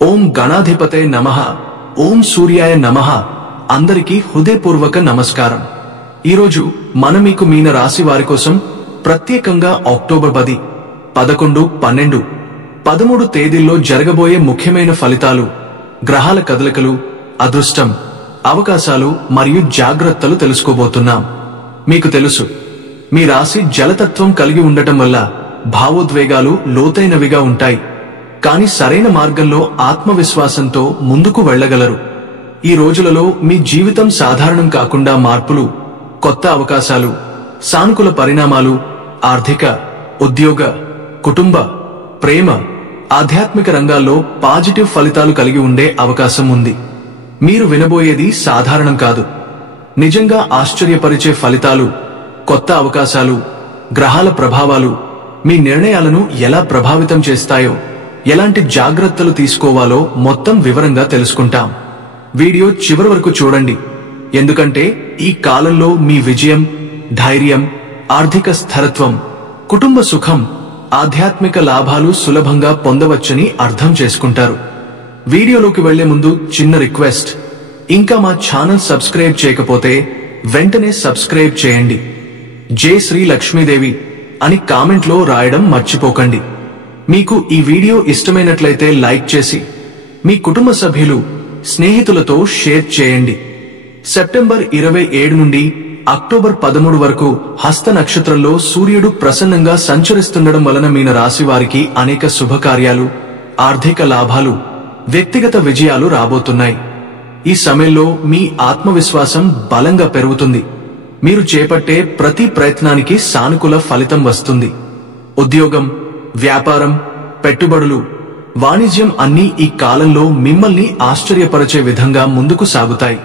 ఓం గణాధిపతే నమః. ఓం సూర్యాయ నమః. అందరికీ హృదయపూర్వక నమస్కారం. ఈరోజు మనం మీకు మీన రాశి వారి కోసం ప్రత్యేకంగా అక్టోబర్ 10, 11, 12, 13 తేదీల్లో జరగబోయే ముఖ్యమైన ఫలితాలు, గ్రహాల కదలికలు, అదృష్టం, అవకాశాలు మరియు జాగ్రత్తలు తెలుసుకోబోతున్నాం. మీకు తెలుసు, మీ రాశి జలతత్వం కలిగి ఉండటం వల్ల భావోద్వేగాలు లోతైనవిగా ఉంటాయి. కానీ సరైన మార్గంలో ఆత్మవిశ్వాసంతో ముందుకు వెళ్ళగలరు. ఈ రోజులలో మీ జీవితం సాధారణం కాకుండా మార్పులు, కొత్త అవకాశాలు, సానుకూల పరిణామాలు, ఆర్థిక, ఉద్యోగ, కుటుంబ, ప్రేమ, ఆధ్యాత్మిక రంగాల్లో పాజిటివ్ ఫలితాలు కలిగి ఉండే అవకాశం ఉంది. మీరు వినబోయేది సాధారణం కాదు. నిజంగా ఆశ్చర్యపరిచే ఫలితాలు, కొత్త అవకాశాలు, గ్రహాల ప్రభావాలు మీ నిర్ణయాలను ఎలా ప్రభావితం చేస్తాయో, ఎలాంటి జాగ్రత్తలు తీసుకోవాలో మొత్తం వివరంగా తెలుసుకుంటాం. వీడియో చివరి వరకు చూడండి, ఎందుకంటే ఈ కాలంలో మీ విజయం, ధైర్యం, ఆర్థిక స్థిరత్వం, కుటుంబ సుఖం, ఆధ్యాత్మిక లాభాలు సులభంగా పొందవచ్చని అర్థం చేసుకుంటారు. వీడియోలోకి వెళ్లే ముందు చిన్న రిక్వెస్ట్, ఇంకా మా ఛానల్ సబ్స్క్రైబ్ చేయకపోతే వెంటనే సబ్స్క్రైబ్ చేయండి. జై శ్రీ లక్ష్మీదేవి అని కామెంట్లో రాయడం మర్చిపోకండి. మీకు ఈ వీడియో ఇష్టమైనట్లయితే లైక్ చేసి మీ కుటుంబ సభ్యులు, స్నేహితులతో షేర్ చేయండి. సెప్టెంబర్ 27 నుండి అక్టోబర్ 13 వరకు హస్త నక్షత్రంలో సూర్యుడు ప్రసన్నంగా సంచరిస్తుండడం వలన మీన రాశి వారికి అనేక శుభకార్యాలు, ఆర్థిక లాభాలు, వ్యక్తిగత విజయాలు రాబోతున్నాయి. ఈ సమయంలో మీ ఆత్మవిశ్వాసం బలంగా పెరుగుతుంది. మీరు చేపట్టే ప్రతి ప్రయత్నానికి సానుకూల ఫలితం వస్తుంది. ఉద్యోగం, వ్యాపారం, పెట్టుబడులు, వాణిజ్యం అన్నీ ఈ కాలంలో మిమ్మల్ని ఆశ్చర్యపరిచే విధంగా ముందుకు సాగుతాయి.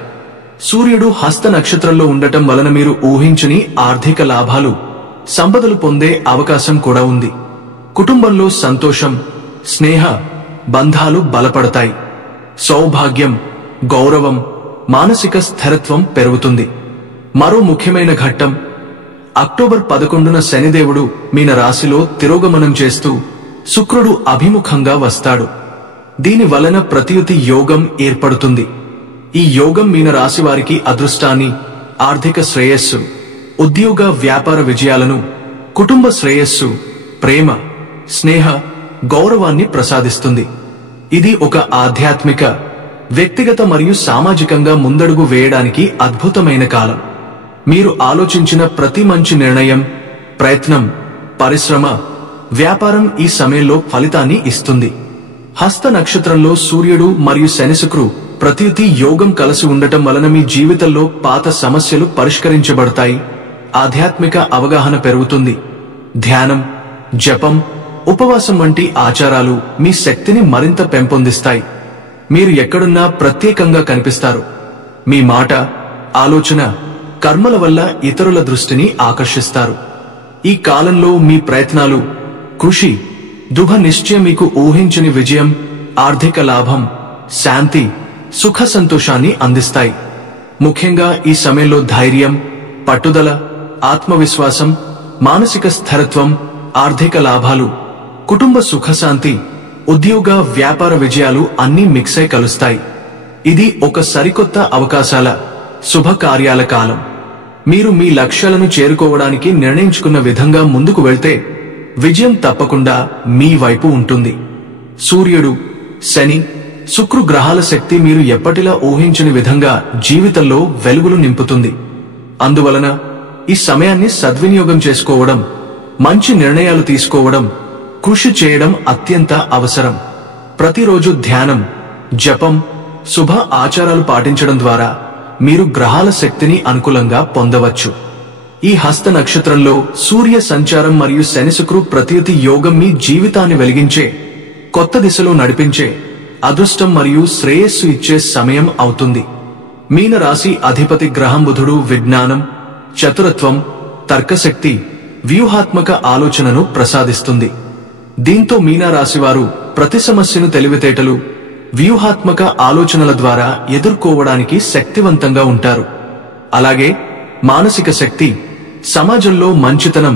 సూర్యుడు హస్త నక్షత్రంలో ఉండటం వలన మీరు ఊహించని ఆర్థిక లాభాలు, సంపదలు పొందే అవకాశం కూడా ఉంది. కుటుంబంలో సంతోషం, స్నేహ బంధాలు బలపడతాయి. సౌభాగ్యం, గౌరవం, మానసిక స్థిరత్వం పెరుగుతుంది. మరో ముఖ్యమైన ఘట్టం, అక్టోబర్ 11న శనిదేవుడు మీన రాశిలో తిరోగమనం చేస్తూ శుక్రుడు అభిముఖంగా వస్తాడు. దీని వలన ప్రతియుతి యోగం ఏర్పడుతుంది. ఈ యోగం మీన రాశి వారికి అదృష్టాన్ని, ఆర్థిక శ్రేయస్సు, ఉద్యోగ వ్యాపార విజయాలను, కుటుంబ శ్రేయస్సు, ప్రేమ, స్నేహ, గౌరవాన్ని ప్రసాదిస్తుంది. ఇది ఒక ఆధ్యాత్మిక, వ్యక్తిగత మరియు సామాజికంగా ముందడుగు వేయడానికి అద్భుతమైన కాలం. మీరు ఆలోచించిన ప్రతి మంచి నిర్ణయం, ప్రయత్నం, పరిశ్రమ, వ్యాపారం ఈ సమయంలో ఫలితాన్ని ఇస్తుంది. హస్త నక్షత్రంలో సూర్యుడు మరియు శనిశుక్రు ప్రతియుతి యోగం కలిసి ఉండటం వలన మీ జీవితంలో పాత సమస్యలు పరిష్కరించబడతాయి. ఆధ్యాత్మిక అవగాహన పెరుగుతుంది. ధ్యానం, జపం, ఉపవాసం వంటి ఆచారాలు మీ శక్తిని మరింత పెంపొందిస్తాయి. మీరు ఎక్కడున్నా ప్రత్యేకంగా కనిపిస్తారు. మీ మాట, ఆలోచన, కర్మల వల్ల ఇతరుల దృష్టిని ఆకర్షిస్తారు. ఈ కాలంలో మీ ప్రయత్నాలు, కృషి, దృఢ నిశ్చయం మీకు ఊహించని విజయం, ఆర్థిక లాభం, శాంతి, సుఖ సంతోషాన్ని అందిస్తాయి. ముఖ్యంగా ఈ సమయంలో ధైర్యం, పట్టుదల, ఆత్మవిశ్వాసం, మానసిక స్థిరత్వం, ఆర్థిక లాభాలు, కుటుంబ సుఖశాంతి, ఉద్యోగ వ్యాపార విజయాలు అన్నీ మిక్సై కలుస్తాయి. ఇది ఒక సరికొత్త అవకాశాల, శుభకార్యాల కాలం. మీరు మీ లక్ష్యాలను చేరుకోవడానికి నిర్ణయించుకున్న విధంగా ముందుకు వెళ్తే విజయం తప్పకుండా మీ వైపు ఉంటుంది. సూర్యుడు, శని, శుక్రు గ్రహాల శక్తి మీరు ఎప్పటిలా ఊహించని విధంగా జీవితంలో వెలుగులు నింపుతుంది. అందువలన ఈ సమయాన్ని సద్వినియోగం చేసుకోవడం, మంచి నిర్ణయాలు తీసుకోవడం, కృషి చేయడం అత్యంత అవసరం. ప్రతిరోజు ధ్యానం, జపం, శుభ ఆచారాలు పాటించడం ద్వారా మీరు గ్రహాల శక్తిని అనుకూలంగా పొందవచ్చు. ఈ హస్త నక్షత్రంలో సూర్య సంచారం మరియు శనిశుక్రు ప్రతియుతి యోగం మీ జీవితాన్ని వెలిగించే, కొత్త దిశలో నడిపించే, అదృష్టం మరియు శ్రేయస్సు ఇచ్చే సమయం అవుతుంది. మీన రాశి అధిపతి గ్రహం బుధుడు విజ్ఞానం, చతురత్వం, తర్కశక్తి, వ్యూహాత్మక ఆలోచనను ప్రసాదిస్తుంది. దీంతో మీన రాశివారు ప్రతి సమస్యను తెలివితేటలు, వ్యూహాత్మక ఆలోచనల ద్వారా ఎదుర్కోవడానికి శక్తివంతంగా ఉంటారు. అలాగే మానసిక శక్తి, సమాజంలో మంచితనం,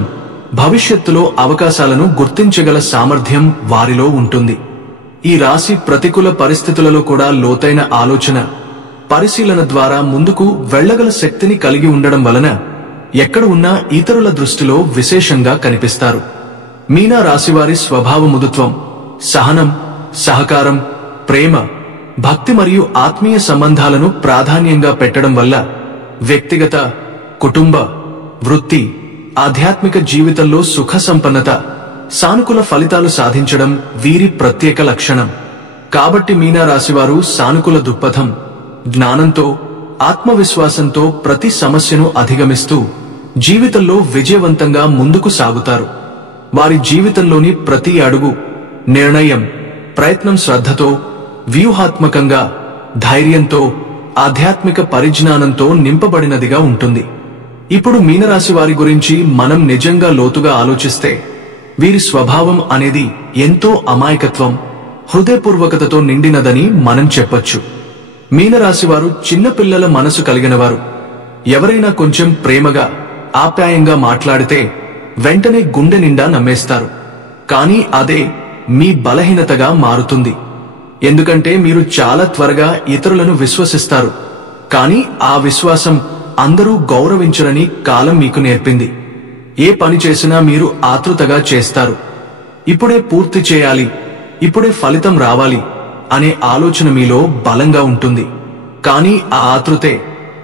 భవిష్యత్తులో అవకాశాలను గుర్తించగల సామర్థ్యం వారిలో ఉంటుంది. ఈ రాశి ప్రతికూల పరిస్థితులలో కూడా లోతైన ఆలోచన, పరిశీలన ద్వారా ముందుకు వెళ్ళగల శక్తిని కలిగి ఉండడం వలన ఎక్కడ ఉన్నా ఇతరుల దృష్టిలో విశేషంగా కనిపిస్తారు. మీనా రాశివారి స్వభావ మృదుత్వం, సహనం, సహకారం, ప్రేమ, భక్తి మరియు ఆత్మీయ సంబంధాలను ప్రాధాన్యంగా పెట్టడం వల్ల వ్యక్తిగత, కుటుంబ, వృత్తి, ఆధ్యాత్మిక జీవితంలో సుఖ సంపన్నత, సానుకూల ఫలితాలు సాధించడం వీరి ప్రత్యేక లక్షణం. కాబట్టి మీనా రాశివారు సానుకూల దృక్పథం, జ్ఞానంతో, ఆత్మవిశ్వాసంతో ప్రతి సమస్యను అధిగమిస్తూ జీవితంలో విజయవంతంగా ముందుకు సాగుతారు. వారి జీవితంలోని ప్రతి అడుగు, నిర్ణయం, ప్రయత్నం శ్రద్ధతో, వ్యూహాత్మకంగా, ధైర్యంతో, ఆధ్యాత్మిక పరిజ్ఞానంతో నింపబడినదిగా ఉంటుంది. ఇప్పుడు మీనరాశి వారి గురించి మనం నిజంగా లోతుగా ఆలోచిస్తే వీరి స్వభావం అనేది ఎంతో అమాయకత్వం, హృదయపూర్వకతతో నిండినదని మనం చెప్పొచ్చు. మీనరాశివారు చిన్నపిల్లల మనసు కలిగినవారు. ఎవరైనా కొంచెం ప్రేమగా, ఆప్యాయంగా మాట్లాడితే వెంటనే గుండె నిండా నమ్మేస్తారు. కానీ అదే మీ బలహీనతగా మారుతుంది. ఎందుకంటే మీరు చాలా త్వరగా ఇతరులను విశ్వసిస్తారు. కానీ ఆ విశ్వాసం అందరూ గౌరవించరని కాలం మీకు నేర్పింది. ఏ పని చేసినా మీరు ఆతృతగా చేస్తారు. ఇప్పుడే పూర్తి చేయాలి, ఇప్పుడే ఫలితం రావాలి అనే ఆలోచన మీలో బలంగా ఉంటుంది. కానీ ఆ ఆతృతే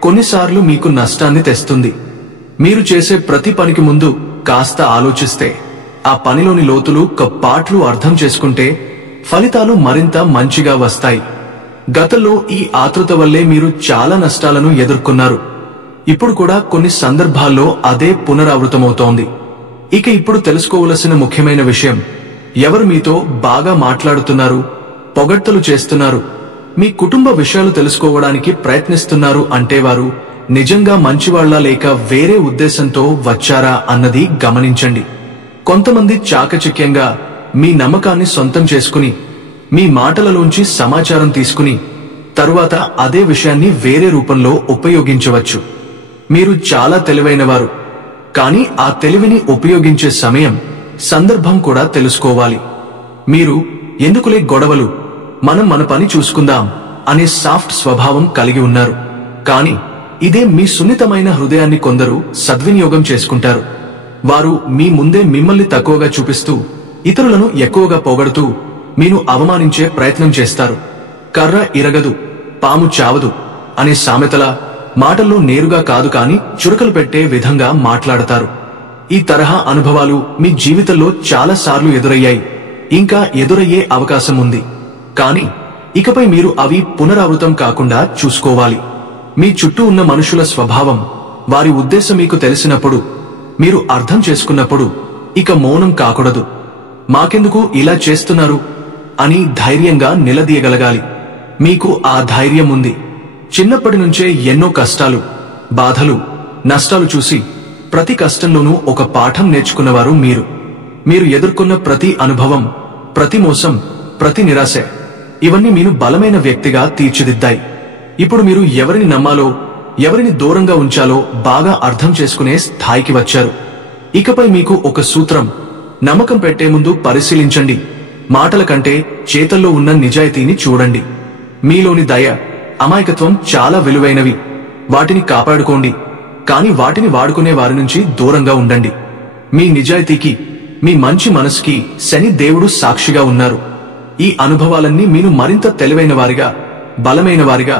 కొన్నిసార్లు మీకు నష్టాన్ని తెస్తుంది. మీరు చేసే ప్రతి పనికి ముందు కాస్త ఆలోచిస్తే, ఆ పనిలోని లోతులు, కప్పాట్లు అర్థం చేసుకుంటే ఫలితాలు మరింత మంచిగా వస్తాయి. గతంలో ఈ ఆతృత వల్లే మీరు చాలా నష్టాలను ఎదుర్కొన్నారు. ఇప్పుడు కూడా కొన్ని సందర్భాల్లో అదే పునరావృతమవుతోంది. ఇక ఇప్పుడు తెలుసుకోవలసిన ముఖ్యమైన విషయం, ఎవరు మీతో బాగా మాట్లాడుతున్నారు, పొగడ్తలు చేస్తున్నారు, మీ కుటుంబ విషయాలు తెలుసుకోవడానికి ప్రయత్నిస్తున్నారు అంటే వారు నిజంగా మంచివాళ్లా లేక వేరే ఉద్దేశంతో వచ్చారా అన్నది గమనించండి. కొంతమంది చాకచక్యంగా మీ నమ్మకాన్ని సొంతం చేసుకుని, మీ మాటలలోంచి సమాచారం తీసుకుని తరువాత అదే విషయాన్ని వేరే రూపంలో ఉపయోగించవచ్చు. మీరు చాలా తెలివైనవారు, కానీ ఆ తెలివిని ఉపయోగించే సమయం, సందర్భం కూడా తెలుసుకోవాలి. మీరు ఎందుకులే గొడవలు, మనం మన పని చూసుకుందాం అనే సాఫ్ట్ స్వభావం కలిగి ఉన్నారు. కానీ ఇదే మీ సున్నితమైన హృదయాన్ని కొందరు సద్వినియోగం చేసుకుంటారు. వారు మీ ముందే మిమ్మల్ని తక్కువగా చూపిస్తూ, ఇతరులను ఎక్కువగా పొగడుతూ మీను అవమానించే ప్రయత్నం చేస్తారు. కర్ర ఇరగదు, పాము చావదు అనే సామెతల మాటల్లో నేరుగా కాదు కానీ చురకలు పెట్టే విధంగా మాట్లాడతారు. ఈ తరహా అనుభవాలు మీ జీవితంలో చాలా సార్లు ఎదురయ్యాయి, ఇంకా ఎదురయ్యే అవకాశం ఉంది. కానీ ఇకపై మీరు అవి పునరావృతం కాకుండా చూసుకోవాలి. మీ చుట్టూ ఉన్న మనుషుల స్వభావం, వారి ఉద్దేశం మీకు తెలిసినప్పుడు, మీరు అర్థం చేసుకున్నప్పుడు ఇక మౌనం కాకూడదు. మాకెందుకు ఇలా చేస్తున్నారు అని ధైర్యంగా నిలదీయగలగాలి. మీకు ఆ ధైర్యం ఉంది. చిన్నప్పటి నుంచే ఎన్నో కష్టాలు, బాధలు, నష్టాలు చూసి ప్రతి కష్టంలోనూ ఒక పాఠం నేర్చుకున్నవారు మీరు. మీరు ఎదుర్కొన్న ప్రతి అనుభవం, ప్రతి మోసం, ప్రతి నిరాశ, ఇవన్నీ మీరు బలమైన వ్యక్తిగా తీర్చిదిద్దాయి. ఇప్పుడు మీరు ఎవరిని నమ్మాలో, ఎవరిని దూరంగా ఉంచాలో బాగా అర్థం చేసుకునే స్థాయికి వచ్చారు. ఇకపై మీకు ఒక సూత్రం, నమ్మకం పెట్టే ముందు పరిశీలించండి. మాటల కంటే చేతల్లో ఉన్న నిజాయితీని చూడండి. మీలోని దయ, అమాయకత్వం చాలా విలువైనవి. వాటిని కాపాడుకోండి. కానీ వాటిని వాడుకునే వారి నుంచి దూరంగా ఉండండి. మీ నిజాయితీకి, మీ మంచి మనసుకి శని దేవుడు సాక్షిగా ఉన్నారు. ఈ అనుభవాలన్నీ మీను మరింత తెలివైన వారిగా, బలమైన వారిగా,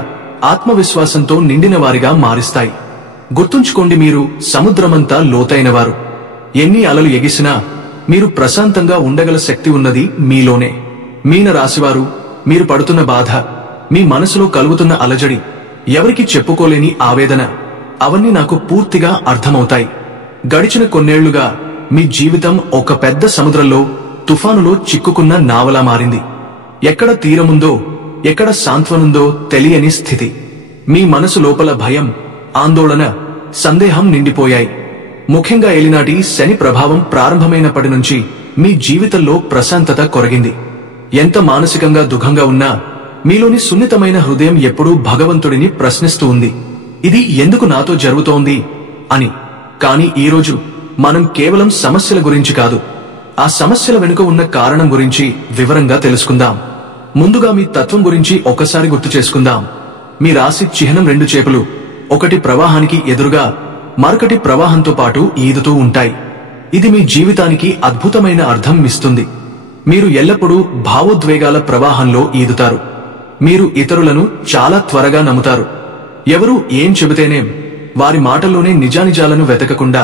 ఆత్మవిశ్వాసంతో నిండిన వారిగా మారిస్తాయి. గుర్తుంచుకోండి, మీరు సముద్రమంతా లోతైనవారు. ఎన్ని అలలు ఎగిసినా మీరు ప్రశాంతంగా ఉండగల శక్తి ఉన్నది మీలోనే. మీన రాశివారు, మీరు పడుతున్న బాధ, మీ మనసులో కలుగుతున్న అలజడి, ఎవరికి చెప్పుకోలేని ఆవేదన, అవన్నీ నాకు పూర్తిగా అర్థమవుతాయి. గడిచిన కొన్నేళ్లుగా మీ జీవితం ఒక పెద్ద సముద్రంలో, తుఫానులో చిక్కుకున్న నావలా మారింది. ఎక్కడ తీరముందో, ఎక్కడ సాంత్వనుందో తెలియని స్థితి. మీ మనసు లోపల భయం, ఆందోళన, సందేహం నిండిపోయాయి. ముఖ్యంగా ఏలినాటి శని ప్రభావం ప్రారంభమైనప్పటి నుంచి మీ జీవితంలో ప్రశాంతత కొరగింది. ఎంత మానసికంగా దుఃఖంగా ఉన్నా మీలోని సున్నితమైన హృదయం ఎప్పుడూ భగవంతుడిని ప్రశ్నిస్తూ ఉంది, ఇది ఎందుకు నాతో జరుగుతోంది అని. కానీ ఈరోజు మనం కేవలం సమస్యల గురించి కాదు, ఆ సమస్యల వెనుక ఉన్న కారణం గురించి వివరంగా తెలుసుకుందాం. ముందుగా మీ తత్వం గురించి ఒకసారి గుర్తు చేసుకుందాం. మీ రాశి చిహ్నం 2 చేపలు, ఒకటి ప్రవాహానికి ఎదురుగా మరొకటి ప్రవాహంతో పాటు ఈదుతూ ఉంటాయి. ఇది మీ జీవితానికి అద్భుతమైన అర్థం ఇస్తుంది. మీరు ఎల్లప్పుడూ భావోద్వేగాల ప్రవాహంలో ఈదుతారు. మీరు ఇతరులను చాలా త్వరగా నమ్ముతారు. ఎవరు ఏం చెబితేనేం వారి మాటల్లోనే నిజానిజాలను వెతకకుండా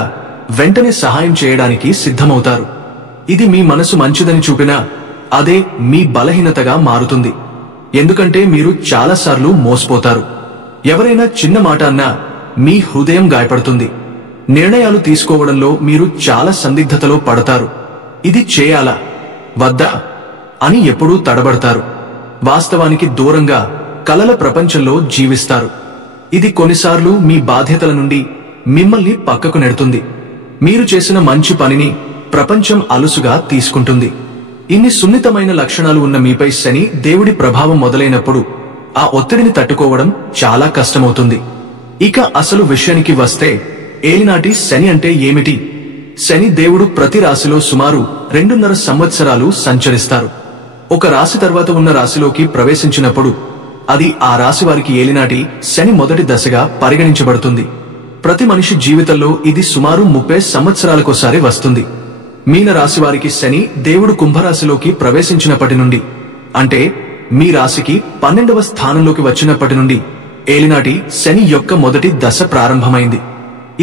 వెంటనే సహాయం చేయడానికి సిద్ధమవుతారు. ఇది మీ మనసు మంచిదని చూపినా అదే మీ బలహీనతగా మారుతుంది. ఎందుకంటే మీరు చాలాసార్లు మోసపోతారు. ఎవరైనా చిన్న మాట అన్నా మీ హృదయం గాయపడుతుంది. నిర్ణయాలు తీసుకోవడంలో మీరు చాలా సందిగ్ధతలో పడతారు. ఇది చేయాలా వద్దా అని ఎప్పుడూ తడబడతారు. వాస్తవానికి దూరంగా కలల ప్రపంచంలో జీవిస్తారు. ఇది కొన్నిసార్లు మీ బాధ్యతల నుండి మిమ్మల్ని పక్కకు నెడుతుంది. మీరు చేసిన మంచి పనిని ప్రపంచం అలుసుగా తీసుకుంటుంది. ఇన్ని సున్నితమైన లక్షణాలు ఉన్న మీపై శని దేవుడి ప్రభావం మొదలైనప్పుడు ఆ ఒత్తిడిని తట్టుకోవడం చాలా కష్టమవుతుంది. ఇక అసలు విషయానికి వస్తే ఏలినాటి శని అంటే ఏమిటి? శని దేవుడు ప్రతి రాశిలో సుమారు 2.5 సంవత్సరాలు సంచరిస్తారు. ఒక రాశి తర్వాత ఉన్న రాశిలోకి ప్రవేశించినప్పుడు అది ఆ రాశి వారికి ఏలినాటి శని మొదటి దశగా పరిగణించబడుతుంది. ప్రతి మనిషి జీవితంలో ఇది సుమారు 30 సంవత్సరాలకోసారి వస్తుంది. మీన రాశి వారికి శని దేవుడు కుంభరాశిలోకి ప్రవేశించినప్పటి నుండి, అంటే మీ రాశికి 12వ స్థానంలోకి వచ్చినప్పటి నుండి ఏలినాటి శని యొక్క మొదటి దశ ప్రారంభమైంది.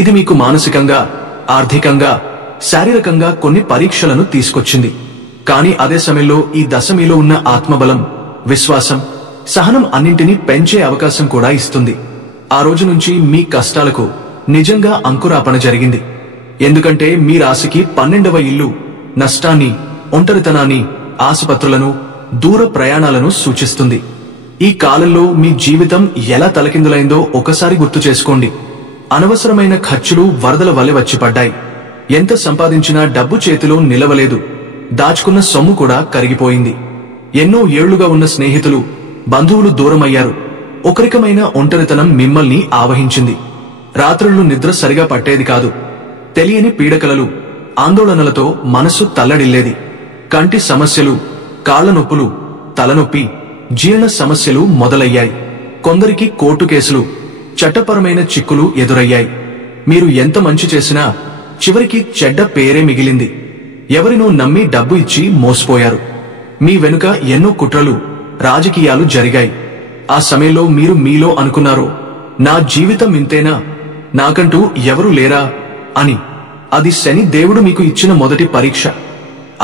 ఇది మీకు మానసికంగా, ఆర్థికంగా, శారీరకంగా కొన్ని పరీక్షలను తీసుకొచ్చింది. కానీ అదే సమయంలో ఈ దశ మీలో ఉన్న ఆత్మబలం, విశ్వాసం, సహనం అన్నింటినీ పెంచే అవకాశం కూడా ఇస్తుంది. ఆ రోజు నుంచి మీ కష్టాలకు నిజంగా అంకురాపణ జరిగింది. ఎందుకంటే మీ రాశికి 12వ ఇల్లు నష్టాన్ని, ఒంటరితనాన్ని, ఆసుపత్రులను, దూర ప్రయాణాలను సూచిస్తుంది. ఈ కాలంలో మీ జీవితం ఎలా తలకిందులైందో ఒకసారి గుర్తు చేసుకోండి. అనవసరమైన ఖర్చులు వరదల వలె వచ్చి పడ్డాయి. ఎంత సంపాదించినా డబ్బు చేతిలో నిలవలేదు. దాచుకున్న సొమ్ము కూడా కరిగిపోయింది. ఎన్నో ఏళ్లుగా ఉన్న స్నేహితులు, బంధువులు దూరమయ్యారు. ఒకరికమైన ఒంటరితనం మిమ్మల్ని ఆవహించింది. రాత్రుళ్ళు నిద్ర సరిగా పట్టేది కాదు. తెలియని పీడకలలు, ఆందోళనలతో మనసు తల్లడిల్లేది. కంటి సమస్యలు, కాళ్ల నొప్పులు, తలనొప్పి, జీర్ణ సమస్యలు మొదలయ్యాయి. కొందరికి కోర్టు కేసులు, చట్టపరమైన చిక్కులు ఎదురయ్యాయి. మీరు ఎంత మంచి చేసినా చివరికి చెడ్డ పేరే మిగిలింది. ఎవరినో నమ్మి డబ్బు ఇచ్చి మోసపోయారు. మీ వెనుక ఎన్నో కుట్రలు, రాజకీయాలు జరిగాయి. ఆ సమయంలో మీరు మీలో అనుకున్నారు, నా జీవితం ఇంతేనా, నాకంటూ ఎవరూ లేరా అని. అది శని దేవుడు మీకు ఇచ్చిన మొదటి పరీక్ష.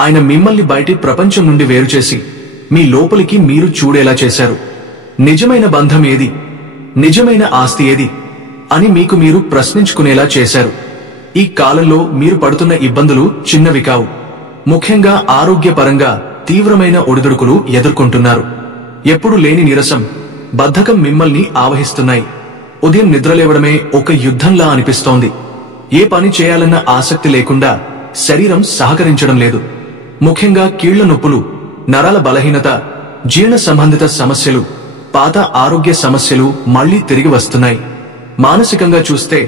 ఆయన మిమ్మల్ని బయటి ప్రపంచం నుండి వేరుచేసి మీ లోపలికి మీరు చూడేలా చేశారు. నిజమైన బంధం ఏది, నిజమైన ఆస్తి ఏది అని మీకు మీరు ప్రశ్నించుకునేలా చేశారు. ఈ కాలంలో మీరు పడుతున్న ఇబ్బందులు చిన్నవి కావు. ముఖ్యంగా ఆరోగ్యపరంగా తీవ్రమైన ఒడిదుడుకులు ఎదుర్కొంటున్నారు. ఎప్పుడు లేని నీరసం, బద్ధకం మిమ్మల్ని ఆవహిస్తున్నాయి. ఉదయం నిద్రలేవడమే ఒక యుద్ధంలా అనిపిస్తోంది. ఏ పని చేయాలన్న ఆసక్తి లేకుండా శరీరం సహకరించడం లేదు. ముఖ్యంగా కీళ్ల నొప్పులు, నరాల బలహీనత, జీర్ణ సంబంధిత సమస్యలు, పాత ఆరోగ్య సమస్యలు మళ్లీ తిరిగి వస్తున్నాయి. మానసికంగా చూస్తే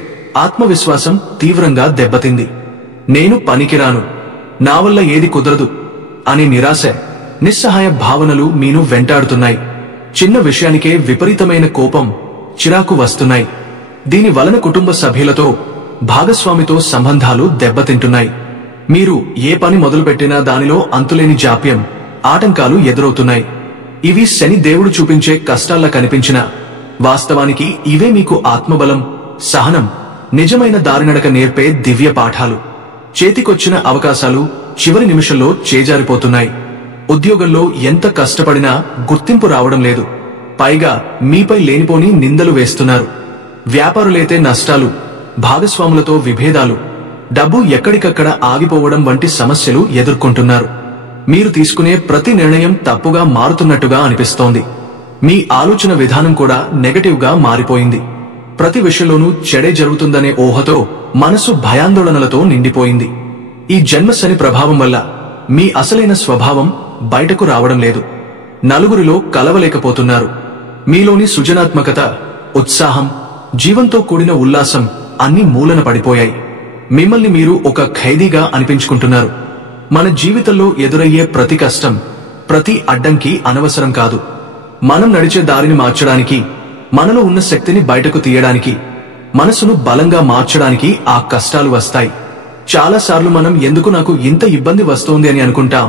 ఆత్మవిశ్వాసం తీవ్రంగా దెబ్బతింది. నేను పనికిరాను, నా వల్ల ఏది కుదరదు అనే నిరాశ, నిస్సహాయ భావనలు మీను వెంటాడుతున్నాయి. చిన్న విషయానికే విపరీతమైన కోపం, చిరాకు వస్తున్నాయి. దీని వలన కుటుంబ సభ్యులతో, భాగస్వామితో సంబంధాలు దెబ్బతింటున్నాయి. మీరు ఏ పని మొదలుపెట్టినా దానిలో అంతులేని జాప్యం, ఆటంకాలు ఎదురవుతున్నాయి. ఇవి శని దేవుడు చూపించే కష్టాల్లా కనిపించినా వాస్తవానికి ఇవే మీకు ఆత్మబలం, సహనం, నిజమైన దారినడక నేర్పే దివ్య పాఠాలు. చేతికొచ్చిన అవకాశాలు చివరి నిమిషంలో చేజారిపోతున్నాయి. ఉద్యోగంలో ఎంత కష్టపడినా గుర్తింపు రావడం లేదు. పైగా మీపై లేనిపోని నిందలు వేస్తున్నారు. వ్యాపారులైతే నష్టాలు, భాగస్వాములతో విభేదాలు, డబ్బు ఎక్కడికక్కడ ఆగిపోవడం వంటి సమస్యలు ఎదుర్కొంటున్నారు. మీరు తీసుకునే ప్రతి నిర్ణయం తప్పుగా మారుతున్నట్టుగా అనిపిస్తోంది. మీ ఆలోచన విధానం కూడా నెగటివ్ గా మారిపోయింది. ప్రతి విషయంలోనూ చెడే జరుగుతుందనే ఊహతో మనసు భయాందోళనలతో నిండిపోయింది. ఈ జన్మ శని ప్రభావం వల్ల మీ అసలైన స్వభావం బయటకు రావడం లేదు. నలుగురిలో కలవలేకపోతున్నారు. మీలోని సృజనాత్మకత, ఉత్సాహం, జీవంతో కూడిన ఉల్లాసం అన్ని మూలన పడిపోయాయి. మిమ్మల్ని మీరు ఒక ఖైదీగా అనిపించుకుంటున్నారు. మన జీవితంలో ఎదురయ్యే ప్రతి కష్టం, ప్రతి అడ్డంకి అనవసరం కాదు. మనం నడిచే దారిని మార్చడానికి, మనలో ఉన్న శక్తిని బయటకు తీయడానికి, మనసును బలంగా మార్చడానికి ఆ కష్టాలు వస్తాయి. చాలాసార్లు మనం ఎందుకు నాకు ఇంత ఇబ్బంది వస్తోంది అని అనుకుంటాం.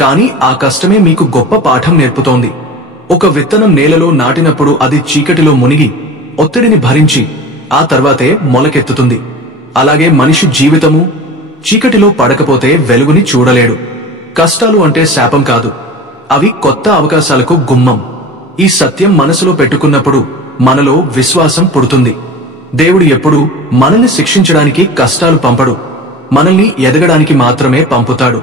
కానీ ఆ కష్టమే మీకు గొప్ప పాఠం నేర్పుతోంది. ఒక విత్తనం నేలలో నాటినప్పుడు అది చీకటిలో మునిగి ఒత్తిడిని భరించి ఆ తర్వాతే మొలకెత్తుతుంది. అలాగే మనిషి జీవితము చీకటిలో పడకపోతే వెలుగుని చూడలేడు. కష్టాలు అంటే శాపం కాదు, అవి కొత్త అవకాశాలకు గుమ్మం. ఈ సత్యం మనసులో పెట్టుకున్నప్పుడు మనలో విశ్వాసం పుడుతుంది. దేవుడు ఎప్పుడూ మనల్ని శిక్షించడానికి కష్టాలు పంపడు, మనల్ని ఎదగడానికి మాత్రమే పంపుతాడు.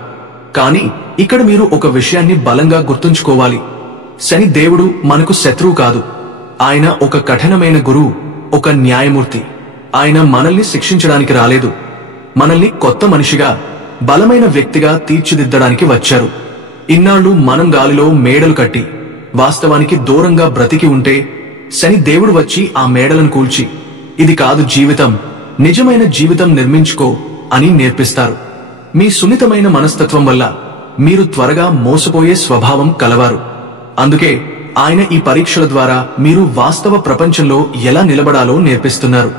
కానీ ఇక్కడ మీరు ఒక విషయాన్ని బలంగా గుర్తుంచుకోవాలి. శని దేవుడు మనకు శత్రువు కాదు. ఆయన ఒక కఠినమైన గురువు, ఒక న్యాయమూర్తి. ఆయన మనల్ని శిక్షించడానికి రాలేదు, మనల్ని కొత్త మనిషిగా, బలమైన వ్యక్తిగా తీర్చిదిద్దడానికి వచ్చారు. ఇన్నాళ్లు మనం గాలిలో మేడలు కట్టి వాస్తవానికి దూరంగా బ్రతికి ఉంటే శని దేవుడు వచ్చి ఆ మేడలను కూల్చి, ఇది కాదు జీవితం, నిజమైన జీవితం నిర్మించుకో అని నేర్పిస్తారు. మీ సున్నితమైన మనస్తత్వం వల్ల మీరు త్వరగా మోసపోయే స్వభావం కలవారు. అందుకే ఆయన ఈ పరీక్షల ద్వారా మీరు వాస్తవ ప్రపంచంలో ఎలా నిలబడాలో నేర్పిస్తున్నారు.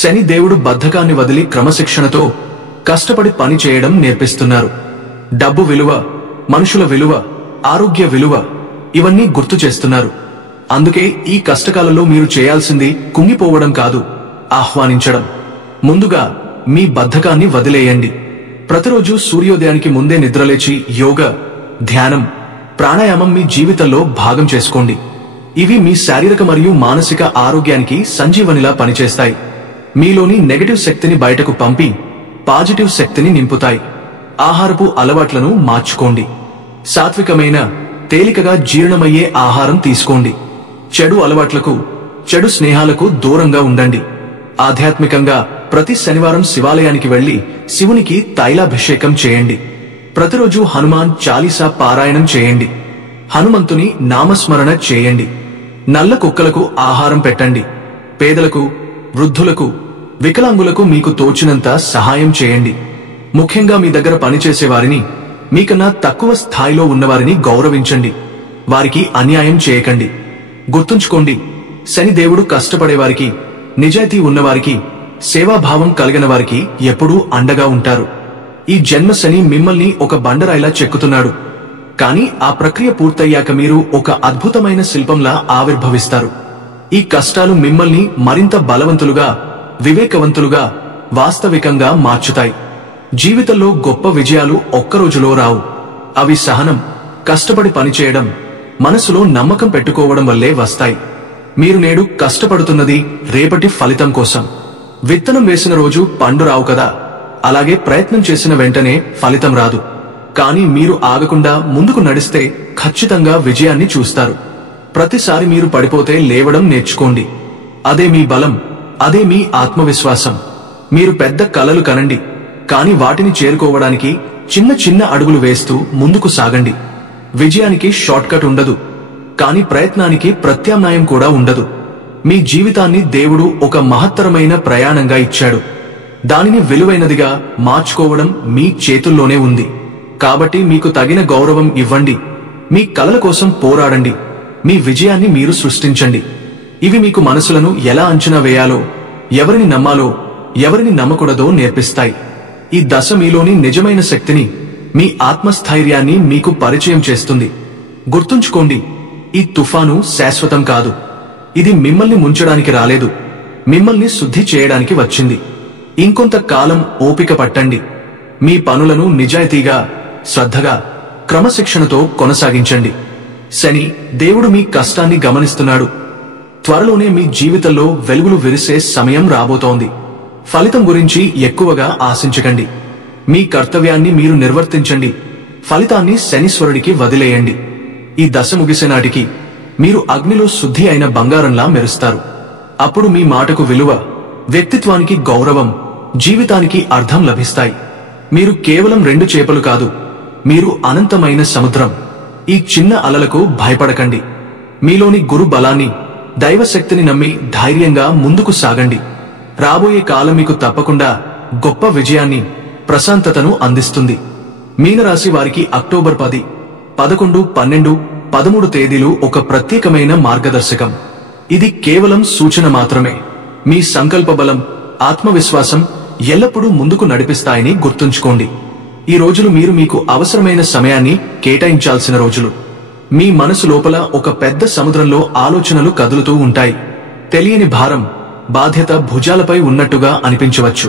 శని దేవుడు బద్ధకాన్ని వదిలి క్రమశిక్షణతో కష్టపడి పని చేయడం నేర్పిస్తున్నారు. డబ్బు విలువ, మనుషుల విలువ, ఆరోగ్య విలువ, ఇవన్నీ గుర్తు చేస్తున్నారు. అందుకే ఈ కష్టకాలంలో మీరు చేయాల్సింది కుంగిపోవడం కాదు, ఆహ్వానించడం. ముందుగా మీ బద్ధకాన్ని వదిలేయండి. ప్రతిరోజు సూర్యోదయానికి ముందే నిద్రలేచి యోగా, ధ్యానం, ప్రాణాయామం మీ జీవితంలో భాగం చేసుకోండి. ఇవి మీ శారీరక మరియు మానసిక ఆరోగ్యానికి సంజీవనిలా పనిచేస్తాయి. మీలోని నెగటివ్ శక్తిని బయటకు పంపి పాజిటివ్ శక్తిని నింపుతాయి. ఆహారపు అలవాట్లను మార్చుకోండి. సాత్వికమైన, తేలికగా జీర్ణమయ్యే ఆహారం తీసుకోండి. చెడు అలవాట్లకు, చెడు స్నేహాలకు దూరంగా ఉండండి. ఆధ్యాత్మికంగా ప్రతి శనివారం శివాలయానికి వెళ్లి శివునికి తైలాభిషేకం చేయండి. ప్రతిరోజు హనుమాన్ చాలీసా పారాయణం చేయండి. హనుమంతుని నామస్మరణ చేయండి. నల్ల కుక్కలకు ఆహారం పెట్టండి. పేదలకు, వృద్ధులకు, వికలాంగులకు మీకు తోచినంత సహాయం చేయండి. ముఖ్యంగా మీ దగ్గర పనిచేసే వారిని, మీకన్నా తక్కువ స్థాయిలో ఉన్నవారిని గౌరవించండి. వారికి అన్యాయం చేయకండి. గుర్తుంచుకోండి, శని దేవుడు కష్టపడేవారికి, నిజాయితీ ఉన్నవారికి, సేవాభావం కలిగిన వారికి ఎప్పుడూ అండగా ఉంటారు. ఈ జన్మ శని మిమ్మల్ని ఒక బండరాయిలా చెక్కుతున్నాడు. కానీ ఆ ప్రక్రియ పూర్తయ్యాక మీరు ఒక అద్భుతమైన శిల్పంలా ఆవిర్భవిస్తారు. ఈ కష్టాలు మిమ్మల్ని మరింత బలవంతులుగా, వివేకవంతులుగా, వాస్తవికంగా మార్చుతాయి. జీవితంలో గొప్ప విజయాలు ఒక్కరోజులో రావు. అవి సహనం, కష్టపడి పనిచేయడం, మనసులో నమ్మకం పెట్టుకోవడం వల్లే వస్తాయి. మీరు నేడు కష్టపడుతున్నది రేపటి ఫలితం కోసం. విత్తనం వేసిన రోజు పండు రావు కదా, అలాగే ప్రయత్నం చేసిన వెంటనే ఫలితం రాదు. కానీ మీరు ఆగకుండా ముందుకు నడిస్తే ఖచ్చితంగా విజయాన్ని చూస్తారు. ప్రతిసారి మీరు పడిపోతే లేవడం నేర్చుకోండి. అదే మీ బలం, అదే మీ ఆత్మవిశ్వాసం. మీరు పెద్ద కలలు కనండి, కానీ వాటిని చేరుకోవడానికి చిన్న చిన్న అడుగులు వేస్తూ ముందుకు సాగండి. విజయానికి షార్ట్కట్ ఉండదు, కానీ ప్రయత్నానికి ప్రత్యామ్నాయం కూడా ఉండదు. మీ జీవితాన్ని దేవుడు ఒక మహత్తరమైన ప్రయాణంగా ఇచ్చాడు. దానిని విలువైనదిగా మార్చుకోవడం మీ చేతుల్లోనే ఉంది. కాబట్టి మీకు తగిన గౌరవం ఇవ్వండి. మీ కలల కోసం పోరాడండి. మీ విజయాన్ని మీరు సృష్టించండి. ఇవి మీకు మనసులను ఎలా అంచనా వేయాలో, ఎవరిని నమ్మాలో, ఎవరిని నమ్మకూడదో నేర్పిస్తాయి. ఈ దశ మీలోని నిజమైన శక్తిని, మీ ఆత్మస్థైర్యాన్ని మీకు పరిచయం చేస్తుంది. గుర్తుంచుకోండి, ఈ తుఫాను శాశ్వతం కాదు. ఇది మిమ్మల్ని ముంచడానికి రాలేదు, మిమ్మల్ని శుద్ధి చేయడానికి వచ్చింది. ఇంకొంత కాలం ఓపిక పట్టండి. మీ పనులను నిజాయితీగా, శ్రద్ధగా, క్రమశిక్షణతో కొనసాగించండి. శని దేవుడు మీ కష్టాన్ని గమనిస్తున్నాడు. త్వరలోనే మీ జీవితంలో వెలుగులు విరిసే సమయం రాబోతోంది. ఫలితం గురించి ఎక్కువగా ఆశించకండి. మీ కర్తవ్యాన్ని మీరు నిర్వర్తించండి. ఫలితాన్ని శనీశ్వరుడికి వదిలేయండి. ఈ దశ ముగిసే నాటికి మీరు అగ్నిలో శుద్ధి అయిన బంగారంలా మెరుస్తారు. అప్పుడు మీ మాటకు విలువ, వ్యక్తిత్వానికి గౌరవం, జీవితానికి అర్థం లభిస్తాయి. మీరు కేవలం 2 చేపలు కాదు, మీరు అనంతమైన సముద్రం. ఈ చిన్న అలలకు భయపడకండి. మీలోని గురు బలాన్ని, దైవశక్తిని నమ్మి ధైర్యంగా ముందుకు సాగండి. రాబోయే కాలం మీకు తప్పకుండా గొప్ప విజయాన్ని, ప్రశాంతతను అందిస్తుంది. మీనరాశి వారికి అక్టోబర్ 10 11, 12, 13 తేదీలు ఒక ప్రత్యేకమైన మార్గదర్శకం. ఇది కేవలం సూచన మాత్రమే. మీ సంకల్ప బలం, ఆత్మవిశ్వాసం ఎల్లప్పుడూ ముందుకు నడిపిస్తాయని గుర్తుంచుకోండి. ఈ రోజులు మీరు మీకు అవసరమైన సమయాన్ని కేటాయించాల్సిన రోజులు. మీ మనసు లోపల ఒక పెద్ద సముద్రంలో ఆలోచనలు కదులుతూ ఉంటాయి. తెలియని భారం, బాధ్యత భుజాలపై ఉన్నట్టుగా అనిపించవచ్చు.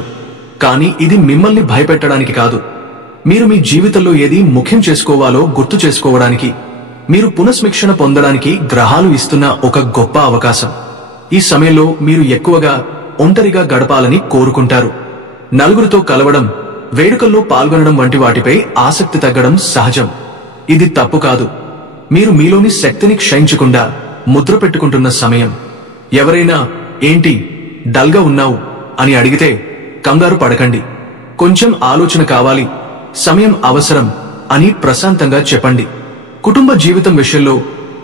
కానీ ఇది మిమ్మల్ని భయపెట్టడానికి కాదు. మీరు మీ జీవితంలో ఏది ముఖ్యం చేసుకోవాలో గుర్తు చేసుకోవడానికి, మీరు పునఃసమీక్షణ పొందడానికి గ్రహాలు ఇస్తున్న ఒక గొప్ప అవకాశం. ఈ సమయంలో మీరు ఎక్కువగా ఒంటరిగా గడపాలని కోరుకుంటారు. నలుగురితో కలవడం, వేడుకల్లో పాల్గొనడం వంటి వాటిపై ఆసక్తి తగ్గడం సహజం. ఇది తప్పు కాదు. మీరు మీలోని శక్తిని క్షయించకుండా ముద్ర పెట్టుకుంటున్న సమయం. ఎవరైనా ఏంటి డల్గా ఉన్నావు అని అడిగితే కంగారు పడకండి. కొంచెం ఆలోచన కావాలి, సమయం అవసరం అని ప్రశాంతంగా చెప్పండి. కుటుంబ జీవితం విషయంలో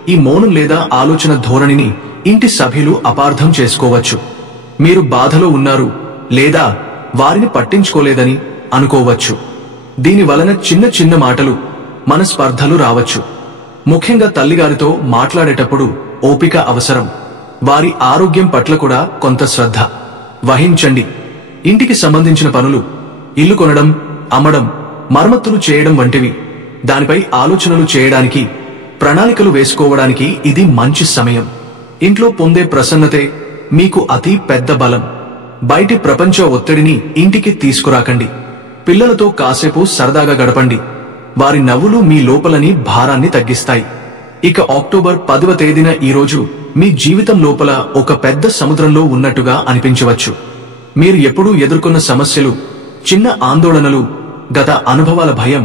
ఈ మౌనం లేదా ఆలోచన ధోరణిని ఇంటి సభ్యులు అపార్థం చేసుకోవచ్చు. మీరు బాధలో ఉన్నారు లేదా వారిని పట్టించుకోలేదని అనుకోవచ్చు. దీని వలన చిన్న చిన్న మాటలు, మనస్పర్ధలు రావచ్చు. ముఖ్యంగా తల్లిగారితో మాట్లాడేటప్పుడు ఓపిక అవసరం. వారి ఆరోగ్యం పట్ల కూడా కొంత శ్రద్ధ వహించండి. ఇంటికి సంబంధించిన పనులు, ఇల్లు కొనడం, అమ్మడం, మరమ్మతులు చేయడం వంటివి, దానిపై ఆలోచనలు చేయడానికి, ప్రణాళికలు వేసుకోవడానికి ఇది మంచి సమయం. ఇంట్లో పొందే ప్రసన్నతే మీకు అతి పెద్ద బలం. బయటి ప్రపంచ ఒత్తిడిని ఇంటికి తీసుకురాకండి. పిల్లలతో కాసేపు సరదాగా గడపండి. వారి నవ్వులు మీ లోపలని భారాన్ని తగ్గిస్తాయి. ఇక అక్టోబర్ 10వ తేదీన ఈరోజు మీ జీవితం లోపల ఒక పెద్ద సముద్రంలో ఉన్నట్టుగా అనిపించవచ్చు. మీరు ఎప్పుడూ ఎదుర్కొన్న సమస్యలు, చిన్న ఆందోళనలు, గత అనుభవాల భయం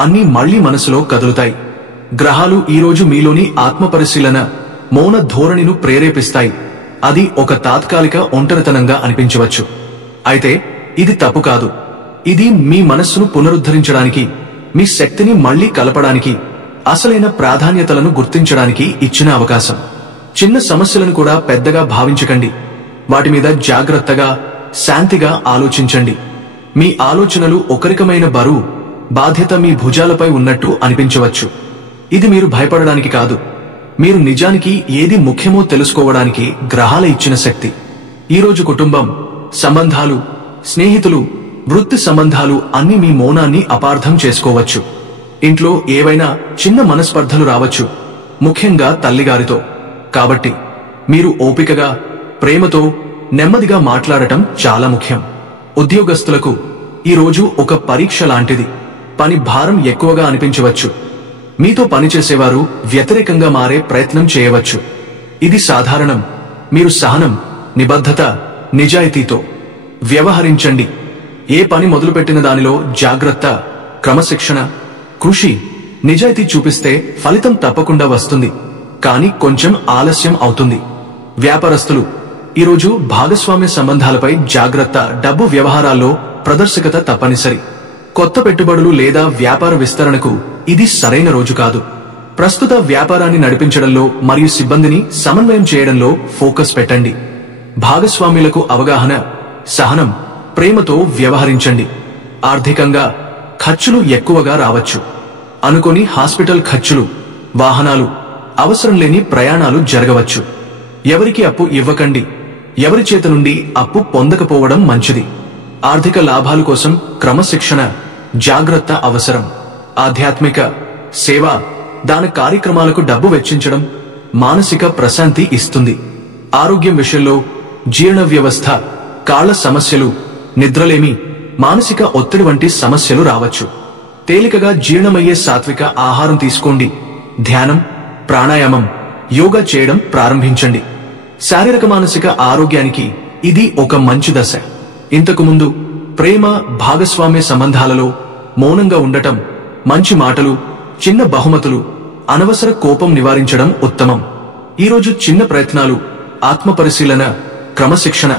అన్నీ మళ్లీ మనసులో కదులుతాయి. గ్రహాలు ఈరోజు మీలోని ఆత్మపరిశీలన, మౌన ధోరణిను ప్రేరేపిస్తాయి. అది ఒక తాత్కాలిక ఒంటరితనంగా అనిపించవచ్చు. అయితే ఇది తప్పు కాదు. ఇది మీ మనస్సును పునరుద్ధరించడానికి, మీ శక్తిని మళ్లీ కలపడానికి, అసలైన ప్రాధాన్యతలను గుర్తించడానికి ఇచ్చిన అవకాశం. చిన్న సమస్యలను కూడా పెద్దగా భావించకండి. వాటి మీద జాగ్రత్తగా, శాంతిగా ఆలోచించండి. మీ ఆలోచనలు ఒకరికమైన బరువు, బాధ్యత మీ భుజాలపై ఉన్నట్టు అనిపించవచ్చు. ఇది మీరు భయపడడానికి కాదు. మీరు నిజానికి ఏది ముఖ్యమో తెలుసుకోవడానికి గ్రహాల ఇచ్చిన శక్తి. ఈరోజు కుటుంబం, సంబంధాలు, స్నేహితులు, వృత్తి సంబంధాలు అన్ని మీ మౌనాన్ని అపార్థం చేసుకోవచ్చు. ఇంట్లో ఏవైనా చిన్న మనస్పర్ధలు రావచ్చు, ముఖ్యంగా తల్లిగారితో. కాబట్టి మీరు ఓపికగా, ప్రేమతో, నెమ్మదిగా మాట్లాడటం చాలా ముఖ్యం. ఉద్యోగస్తులకు ఈరోజు ఒక పరీక్ష లాంటిది. పని భారం ఎక్కువగా అనిపించవచ్చు. మీతో పనిచేసేవారు వ్యతిరేకంగా మారే ప్రయత్నం చేయవచ్చు. ఇది సాధారణం. మీరు సహనం, నిబద్ధత, నిజాయితీతో వ్యవహరించండి. ఏ పని మొదలుపెట్టిన దానిలో జాగ్రత్త, క్రమశిక్షణ, కృషి, నిజాయితీ చూపిస్తే ఫలితం తప్పకుండా వస్తుంది. కానీ కొంచెం ఆలస్యం అవుతుంది. వ్యాపారస్తులు ఈరోజు భాగస్వామ్య సంబంధాలపై జాగ్రత్త. డబ్బు వ్యవహారాల్లో ప్రదర్శకత తప్పనిసరి. కొత్త పెట్టుబడులు లేదా వ్యాపార విస్తరణకు ఇది సరైన రోజు కాదు. ప్రస్తుత వ్యాపారాన్ని నడిపించడంలో మరియు సిబ్బందిని సమన్వయం చేయడంలో ఫోకస్ పెట్టండి. భాగస్వామ్యులకు అవగాహన, సహనం, ప్రేమతో వ్యవహరించండి. ఆర్థికంగా ఖర్చులు ఎక్కువగా రావచ్చు. అనుకోని హాస్పిటల్ ఖర్చులు, వాహనాలు, అవసరం లేని ప్రయాణాలు జరగవచ్చు. ఎవరికి అప్పు ఇవ్వకండి. ఎవరి చేత నుండి అప్పు పొందకపోవడం మంచిది. ఆర్థిక లాభాల కోసం క్రమశిక్షణ, జాగ్రత్త అవసరం. ఆధ్యాత్మిక, సేవ, దాన కార్యక్రమాలకు డబ్బు వెచ్చించడం మానసిక ప్రశాంతి ఇస్తుంది. ఆరోగ్యం విషయంలో జీర్ణ వ్యవస్థ, కాళ్ల సమస్యలు, నిద్రలేమి, మానసిక ఒత్తిడి వంటి సమస్యలు రావచ్చు. తేలికగా జీర్ణమయ్యే సాత్విక ఆహారం తీసుకోండి. ధ్యానం, ప్రాణాయామం, యోగా చేయడం ప్రారంభించండి. శారీరక మానసిక ఆరోగ్యానికి ఇది ఒక మంచి దశ. ఇంతకుముందు ప్రేమ, భాగస్వామ్య సంబంధాలలో మౌనంగా ఉండటం, మంచి మాటలు, చిన్న బహుమతులు, అనవసర కోపం నివారించడం ఉత్తమం. ఈరోజు చిన్న ప్రయత్నాలు, ఆత్మపరిశీలన, క్రమశిక్షణ,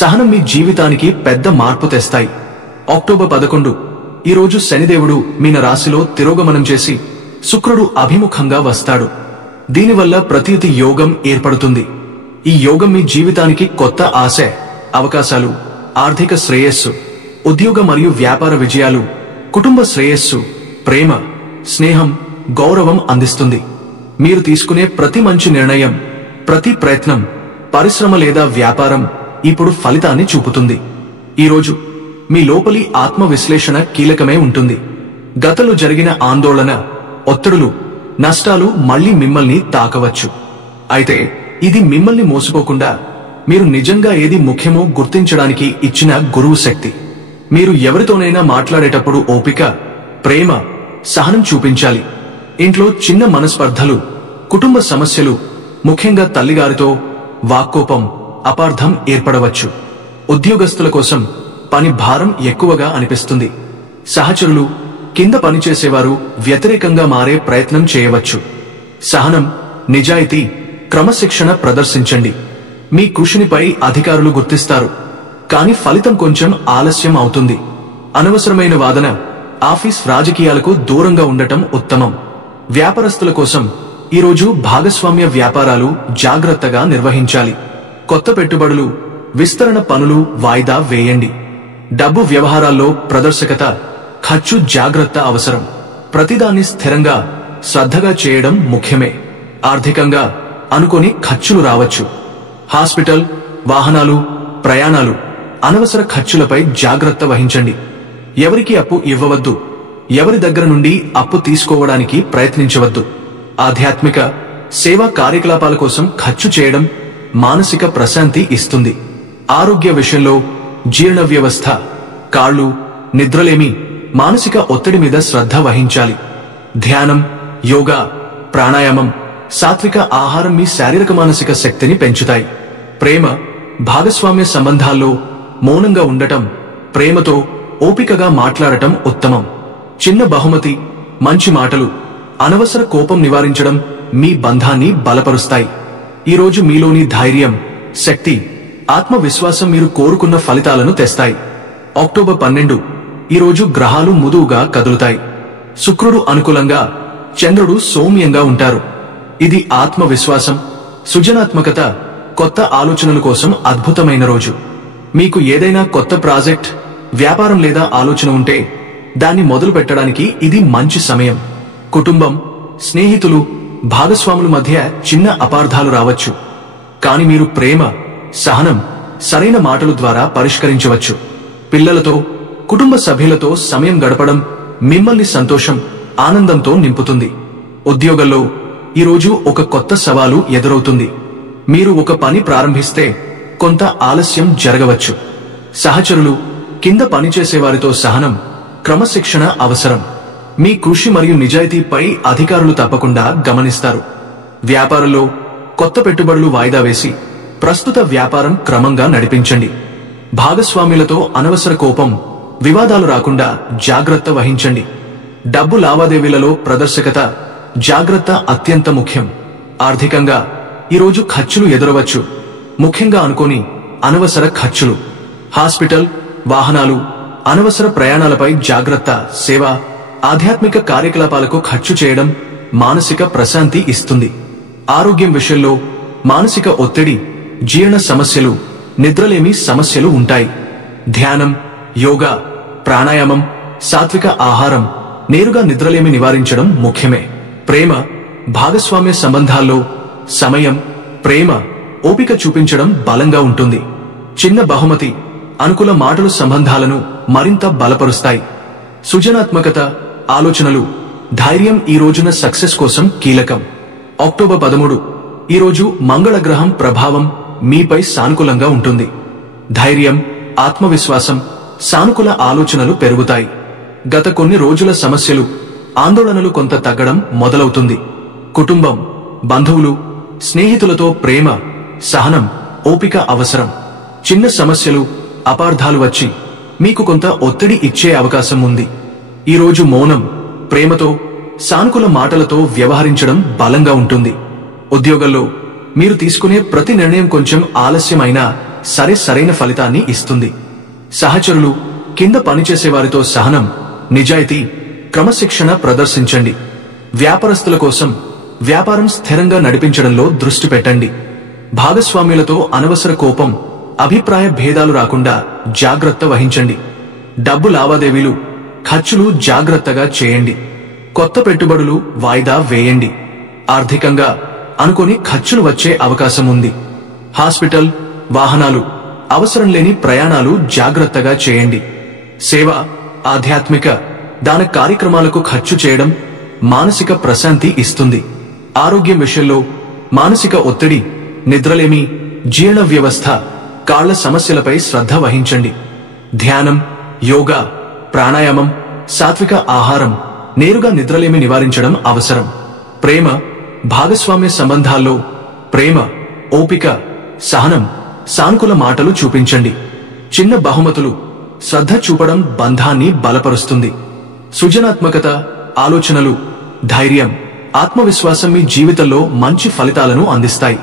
సహనం మీ జీవితానికి పెద్ద మార్పు తెస్తాయి. అక్టోబర్ 11 ఈరోజు శనిదేవుడు మీన రాశిలో తిరోగమనం చేసి శుక్రుడు అభిముఖంగా వస్తాడు. దీనివల్ల ప్రతీతి యోగం ఏర్పడుతుంది. ఈ యోగం మీ జీవితానికి కొత్త ఆశ, అవకాశాలు, ఆర్థిక శ్రేయస్సు, ఉద్యోగ మరియు వ్యాపార విజయాలు, కుటుంబ శ్రేయస్సు, ప్రేమ, స్నేహం, గౌరవం అందిస్తుంది. మీరు తీసుకునే ప్రతి మంచి నిర్ణయం, ప్రతి ప్రయత్నం, పరిశ్రమ లేదా వ్యాపారం ఇప్పుడు ఫలితాన్ని చూపుతుంది. ఈరోజు మీ లోపలి ఆత్మ విశ్లేషణ కీలకమే ఉంటుంది. గతంలో జరిగిన ఆందోళన, ఒత్తిడులు, నష్టాలు మళ్లీ మిమ్మల్ని తాకవచ్చు. అయితే ఇది మిమ్మల్ని మోసుకోకుండా మీరు నిజంగా ఏది ముఖ్యమో గుర్తించడానికి ఇచ్చిన గురువు శక్తి. మీరు ఎవరితోనైనా మాట్లాడేటప్పుడు ఓపిక, ప్రేమ, సహనం చూపించాలి. ఇంట్లో చిన్న మనస్పర్ధలు, కుటుంబ సమస్యలు, ముఖ్యంగా తల్లిగారితో వాక్కోపం, అపార్థం ఏర్పడవచ్చు. ఉద్యోగస్తుల కోసం పని భారం ఎక్కువగా అనిపిస్తుంది. సహచరులు, కింద పనిచేసేవారు వ్యతిరేకంగా మారే ప్రయత్నం చేయవచ్చు. సహనం, నిజాయితీ, క్రమశిక్షణ ప్రదర్శించండి. మీ కృషినిపై అధికారులు గుర్తిస్తారు, కానీ ఫలితం కొంచెం ఆలస్యం అవుతుంది. అనవసరమైన వాదన, ఆఫీస్ రాజకీయాలకు దూరంగా ఉండటం ఉత్తమం. వ్యాపారస్తుల కోసం ఈరోజు భాగస్వామ్య వ్యాపారాలు జాగ్రత్తగా నిర్వహించాలి. కొత్త పెట్టుబడులు, విస్తరణ పనులు వాయిదా వేయండి. డబ్బు వ్యవహారాల్లో ప్రదర్శకత, ఖర్చు జాగ్రత్త అవసరం. ప్రతిదాన్ని స్థిరంగా, శ్రద్ధగా చేయడం ముఖ్యమే. ఆర్థికంగా అనుకోని ఖర్చులు రావచ్చు. హాస్పిటల్, వాహనాలు, ప్రయాణాలు, అనవసర ఖర్చులపై జాగ్రత్త వహించండి. ఎవరికి అప్పు ఇవ్వవద్దు. ఎవరి దగ్గర నుండి అప్పు తీసుకోవడానికి ప్రయత్నించవద్దు. ఆధ్యాత్మిక, సేవా కార్యకలాపాల కోసం ఖర్చు చేయడం మానసిక ప్రశాంతి ఇస్తుంది. ఆరోగ్య విషయంలో జీర్ణ వ్యవస్థ, కాళ్లు, నిద్రలేమి, మానసిక ఒత్తిడి మీద శ్రద్ధ వహించాలి. ధ్యానం, యోగా, ప్రాణాయామం, సాత్విక ఆహారం మీ శారీరక మానసిక శక్తిని పెంచుతాయి. ప్రేమ, భాగస్వామ్య సంబంధాల్లో మౌనంగా ఉండటం, ప్రేమతో ఓపికగా మాట్లాడటం ఉత్తమం. చిన్న బహుమతి, మంచి మాటలు, అనవసర కోపం నివారించడం మీ బంధాన్ని బలపరుస్తాయి. ఈరోజు మీలోని ధైర్యం, శక్తి, ఆత్మవిశ్వాసం మీరు కోరుకున్న ఫలితాలను తెస్తాయి. అక్టోబర్ 12 ఈరోజు గ్రహాలు మృదువుగా కదులుతాయి. శుక్రుడు అనుకూలంగా, చంద్రుడు సౌమ్యంగా ఉంటారు. ఇది ఆత్మవిశ్వాసం, సృజనాత్మకత, కొత్త ఆలోచనల కోసం అద్భుతమైన రోజు. మీకు ఏదైనా కొత్త ప్రాజెక్ట్, వ్యాపారం లేదా ఆలోచన ఉంటే దాన్ని మొదలు పెట్టడానికి ఇది మంచి సమయం. కుటుంబం, స్నేహితులు, భాగస్వాముల మధ్య చిన్న అపార్థాలు రావచ్చు, కానీ మీరు ప్రేమ, సహనం, సరైన మాటల ద్వారా పరిష్కరించవచ్చు. పిల్లలతో, కుటుంబ సభ్యులతో సమయం గడపడం మిమ్మల్ని సంతోషం, ఆనందంతో నింపుతుంది. ఉద్యోగంలో ఈరోజు ఒక కొత్త సవాలు ఎదురవుతుంది. మీరు ఒక పని ప్రారంభిస్తే కొంత ఆలస్యం జరగవచ్చు. సహచరులు, కింద పనిచేసేవారితో సహనం, క్రమశిక్షణ అవసరం. మీ కృషి మరియు నిజాయితీపై అధికారులు తప్పకుండా గమనిస్తారు. వ్యాపారంలో కొత్త పెట్టుబడులు వాయిదా వేసి ప్రస్తుత వ్యాపారం క్రమంగా నడిపించండి. భాగస్వాములతో అనవసర కోపం, వివాదాలు రాకుండా జాగ్రత్త వహించండి. డబ్బు లావాదేవీలలో ప్రదర్శకత, జాగ్రత్త అత్యంత ముఖ్యం. ఆర్థికంగా ఈరోజు ఖర్చులు ఎదురవచ్చు, ముఖ్యంగా అనుకోని అనవసర ఖర్చులు. హాస్పిటల్, వాహనాలు, అనవసర ప్రయాణాలపై జాగ్రత్త. సేవ, ఆధ్యాత్మిక కార్యకలాపాలకు ఖర్చు చేయడం మానసిక ప్రశాంతి ఇస్తుంది. ఆరోగ్యం విషయంలో మానసిక ఒత్తిడి, జీర్ణ సమస్యలు, నిద్రలేమి సమస్యలు ఉంటాయి. ధ్యానం, యోగా, ప్రాణాయామం, సాత్విక ఆహారం, నేరుగా నిద్రలేమి నివారించడం ముఖ్యమే. ప్రేమ, భాగస్వామ్య సంబంధాల్లో సమయం, ప్రేమ, ఓపిక చూపించడం బలంగా ఉంటుంది. చిన్న బహుమతి, అనుకూల మాటలు సంబంధాలను మరింత బలపరుస్తాయి. సృజనాత్మకత, ఆలోచనలు, ధైర్యం ఈ రోజున సక్సెస్ కోసం కీలకం. అక్టోబర్ 13 ఈరోజు మంగళగ్రహం ప్రభావం మీపై సానుకూలంగా ఉంటుంది. ధైర్యం, ఆత్మవిశ్వాసం, సానుకూల ఆలోచనలు పెరుగుతాయి. గత కొన్ని రోజుల సమస్యలు, ఆందోళనలు కొంత తగ్గడం మొదలవుతుంది. కుటుంబం, బంధువులు, స్నేహితులతో ప్రేమ, సహనం, ఓపిక అవసరం. చిన్న సమస్యలు, అపార్థాలు వచ్చి మీకు కొంత ఒత్తిడి ఇచ్చే అవకాశం ఉంది. ఈరోజు మౌనం, ప్రేమతో, సానుకూల మాటలతో వ్యవహరించడం బలంగా ఉంటుంది. ఉద్యోగంలో మీరు తీసుకునే ప్రతి నిర్ణయం కొంచెం ఆలస్యమైనా సరైన ఫలితాన్ని ఇస్తుంది. సహచరులు, కింద పనిచేసేవారితో సహనం, నిజాయితీ, క్రమశిక్షణ ప్రదర్శించండి. వ్యాపారస్తుల కోసం వ్యాపారం స్థిరంగా నడిపించడంలో దృష్టి పెట్టండి. భాగస్వామ్యులతో అనవసర కోపం, అభిప్రాయ భేదాలు రాకుండా జాగ్రత్త వహించండి. డబ్బు లావాదేవీలు, ఖర్చులు జాగ్రత్తగా చేయండి. కొత్త పెట్టుబడులు వాయిదా వేయండి. ఆర్థికంగా అనుకోని ఖర్చులు వచ్చే అవకాశం ఉంది. హాస్పిటల్, వాహనాలు, అవసరం లేని ప్రయాణాలు జాగ్రత్తగా చేయండి. సేవ, ఆధ్యాత్మిక, దాన కార్యక్రమాలకు ఖర్చు చేయడం మానసిక ప్రశాంతి ఇస్తుంది. ఆరోగ్యం విషయంలో మానసిక ఒత్తిడి, నిద్రలేమి, జీర్ణ వ్యవస్థ, కాళ్ల సమస్యలపై శ్రద్ధ వహించండి. ధ్యానం, యోగా, ప్రాణాయామం, సాత్విక ఆహారం, నేరుగా నిద్రలేమి నివారించడం అవసరం. ప్రేమ, భాగస్వామ్య సంబంధాల్లో ప్రేమ, ఓపిక, సహనం, సానుకూల మాటలు చూపించండి. చిన్న బహుమతులు, శ్రద్ధ చూపడం బంధాన్ని బలపరుస్తుంది. సృజనాత్మకత, ఆలోచనలు, ధైర్యం, ఆత్మవిశ్వాసం మీ జీవితంలో మంచి ఫలితాలను అందిస్తాయి.